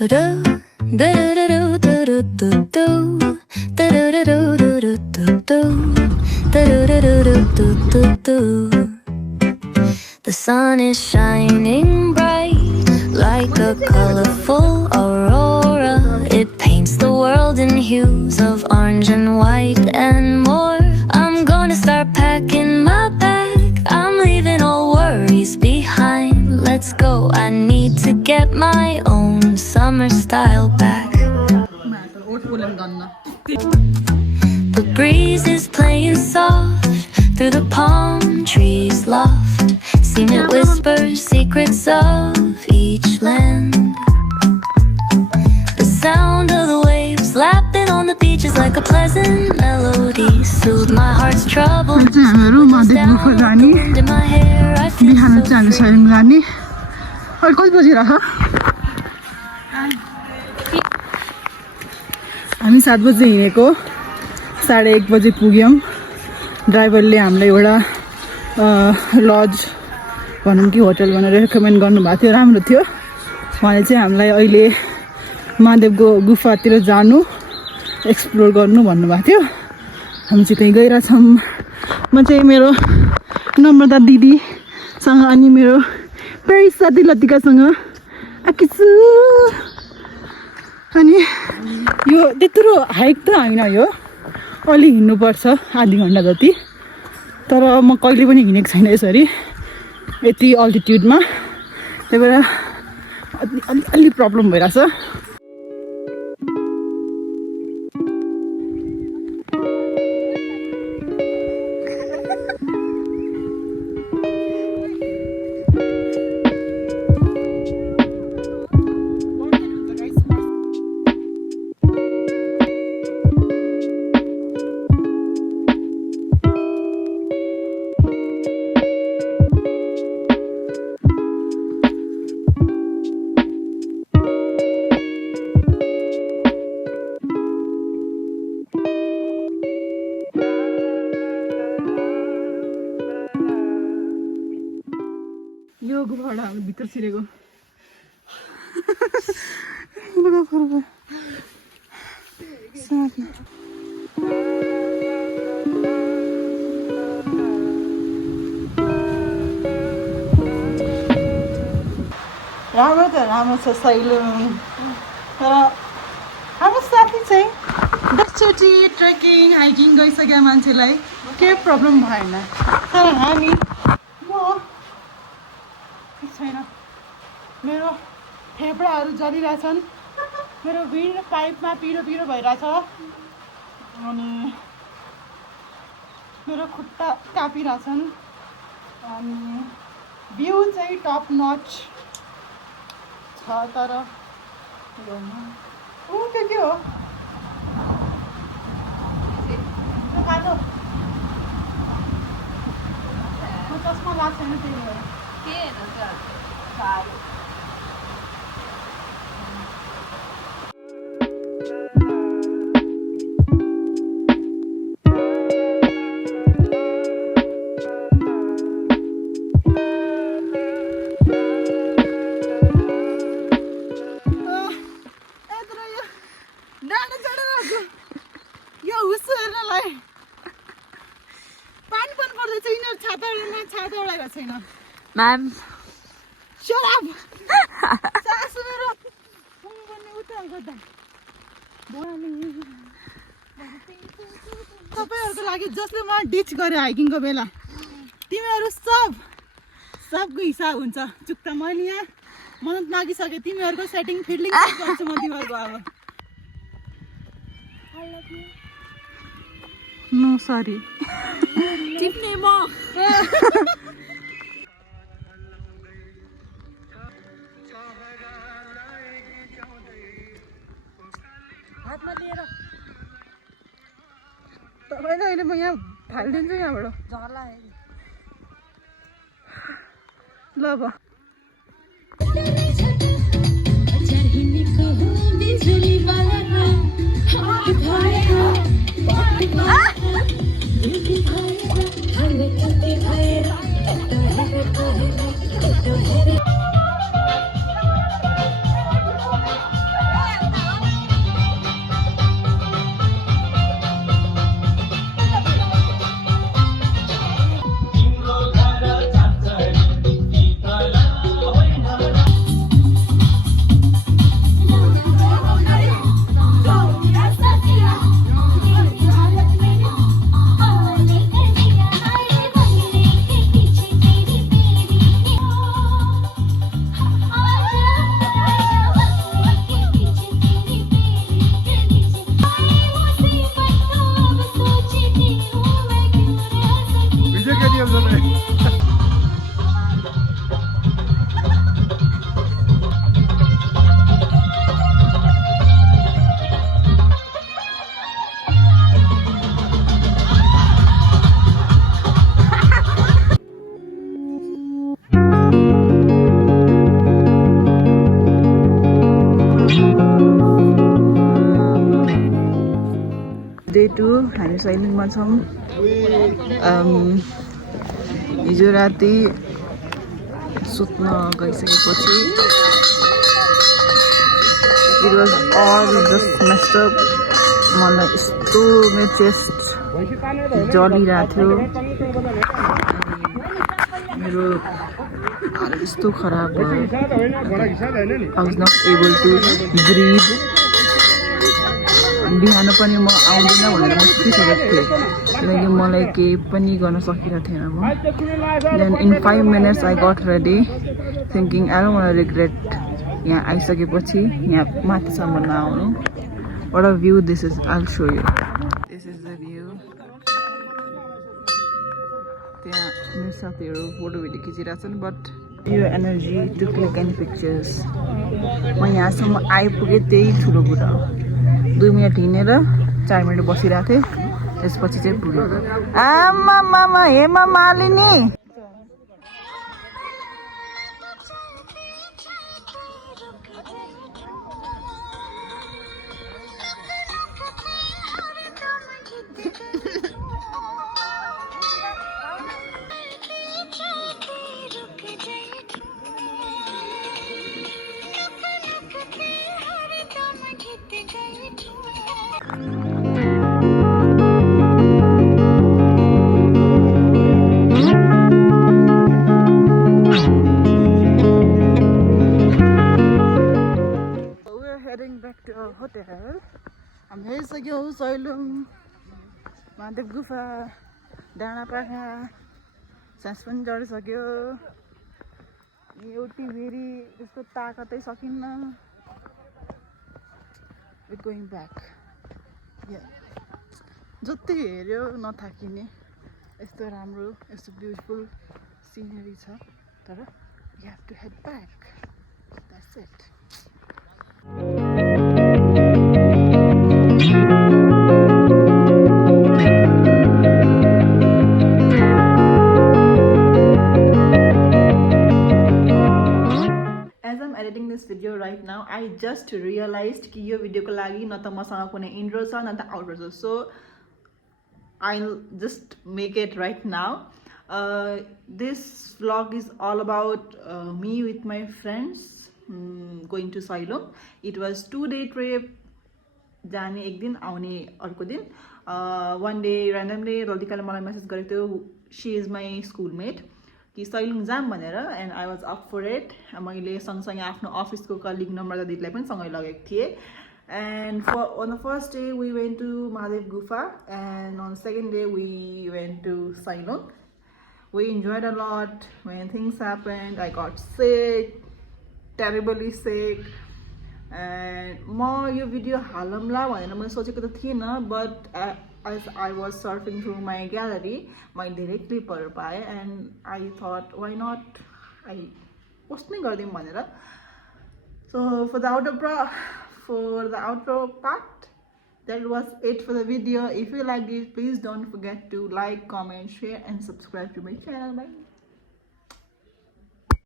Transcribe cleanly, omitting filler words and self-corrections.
The sun is shining bright like a colorful aurora. It paints the world in hues of orange and white and more. I'm gonna start packing my bag. I'm leaving all worries behind. Let's go, I need to get my own summer style back. The breeze is playing soft through the palm trees loft. Seen it whisper secrets of each land. The sound of the waves lapping on the beach is like a pleasant melody. Soothe my heart's trouble. In my hair I feel so free. हामी 7 बजे हिँडेको 1:30 बजे पुग्यौं ड्राइभरले हामीलाई एउटा लज भनौं कि होटल भनेर रेकमेन्ड गर्नुभएको थियो राम्रो थियो उहाँले चाहिँ हामीलाई अहिले महादेवको गुफातिर जानु एक्सप्लोर गर्नु भन्नुभएको थियो हामी चाहिँ त्यही गइराछौं म चाहिँ मेरो नम्रता दिदीसँग अनि मेरो पेरिस साथी लतिकासँग आकिछु अनि यो त्यत्रो हाइक त हैन यो अलि हिँड्नुपर्छ आधी घण्टा जति तर म कहिले पनि हिँडेको छैन यसरी यति अल्टिट्युडमा त्यही भएर अलि प्रब्लम भइरहेछ यो गुफाबाट हामी भित्र छिरेको राम्रो त राम्रो छ सहिलो तर हाम्रो साथी चाहिँ दसचोटि ट्रेकिङ हाइकिङ गइसक्यो मान्छेलाई केही प्रब्लम भएन तर हामी छैन मेरो फेफडाहरू जलिरहेछन् मेरो भिड पाइपमा पिरो पिरो भइरहेछ अनि मेरो खुट्टा कापिरहेछन् अनि भ्यू चाहिँ टप नच छ तर त्यो के हो त्यो खानु म चस्मा लाग्छ नि त्यही भएर Ma'am. Shut up! Sasu मेरो पुङ बन्ने उता गर्दा तपाईहरुको लागि जसले म डिच गरे हाइकिङको बेला तिमीहरु सबको हिसाब हुन्छ चुक्ता मैले यहाँ मनत मागिसके तिमीहरुको सेटिङ फिल्डिङ गर्छु म तिमीहरुको अब नो सरी टिप्ने म हातमा लिएर तपाईले अहिले म यहाँ फाल्दिन्छु यहाँबाट झर्ला ल अब डे 2 हामी साइलिङमा छौँ हिजो राति सुत्न गइसकेपछि it was all just messed up मलाई यस्तो मेरो चेस्ट जलिरहेको थियो मेरो हाल यस्तो खराब भयो I was not able to breathe बिहान पनि म आउँदिनँ भनेर म सुतिसकेको थिएँ किनकि मलाई केही पनि गर्न सकिरहेको थिएन म then in 5 minutes I got ready thinking I don't want regret यहाँ आइसकेपछि यहाँ माथिसम्म नआउनु what a view this is. I'll show you. This is the view. त्यहाँ मेरो साथीहरू फोटो भिडियो खिचिरहेछन् बट यो energy to click and pictures म यहाँसम्म आइपुगेँ त्यही ठुलो कुरा हो 2 मिनट हिँडेर 4 मिनट बसिरहेको थिएँ त्यसपछि चाहिँ पुग्यो आमा हेमा मालिनी हामी आइसक्यौँ सैलुङ महादेव गुफा डाँडापाखा सास पनि चढिसक्यो एउटी फेरि यस्तो ताकतै सकिन्न गोइङ ब्याक जति हेऱ्यो नथाकिने यस्तो राम्रो यस्तो ब्युटिफुल सिनेरी छ तर you have to head back that's it video right now I just realized कि यो भिडियो को लागि न त मसँग कुनै इन्ट्रो छ न त आउट्रो छ so I'll just make it right now. This vlog is all about me with my friends going to Sailong. It was 2-day trip. जाने एक दिन आउने अर्को दिन one day randomly रल्दिकाले मलाई मेसेज गरेको थियो she is my schoolmate कि सैलुङ जाम भनेर and I was up for it मैले सँगसँगै आफ्नो अफिसको कलिग नम्रता दिदीलाई पनि सँगै लगेको थिएँ end on the first day we went to Mahadev Gufa and on the second day we went to Sailong. We enjoyed a lot. When things happened I got sick, terribly sick and म यो भिडियो हालौँला भनेर मैले सोचेको त थिएन but as I was surfing through my gallery, मैले धेरै क्लिपहरू पाएँ and I thought why not I post नै गरिदिउँ भनेर so for the outro part that was it for the video. If you liked it please don't forget to like, comment, share and subscribe to my channel. Bye.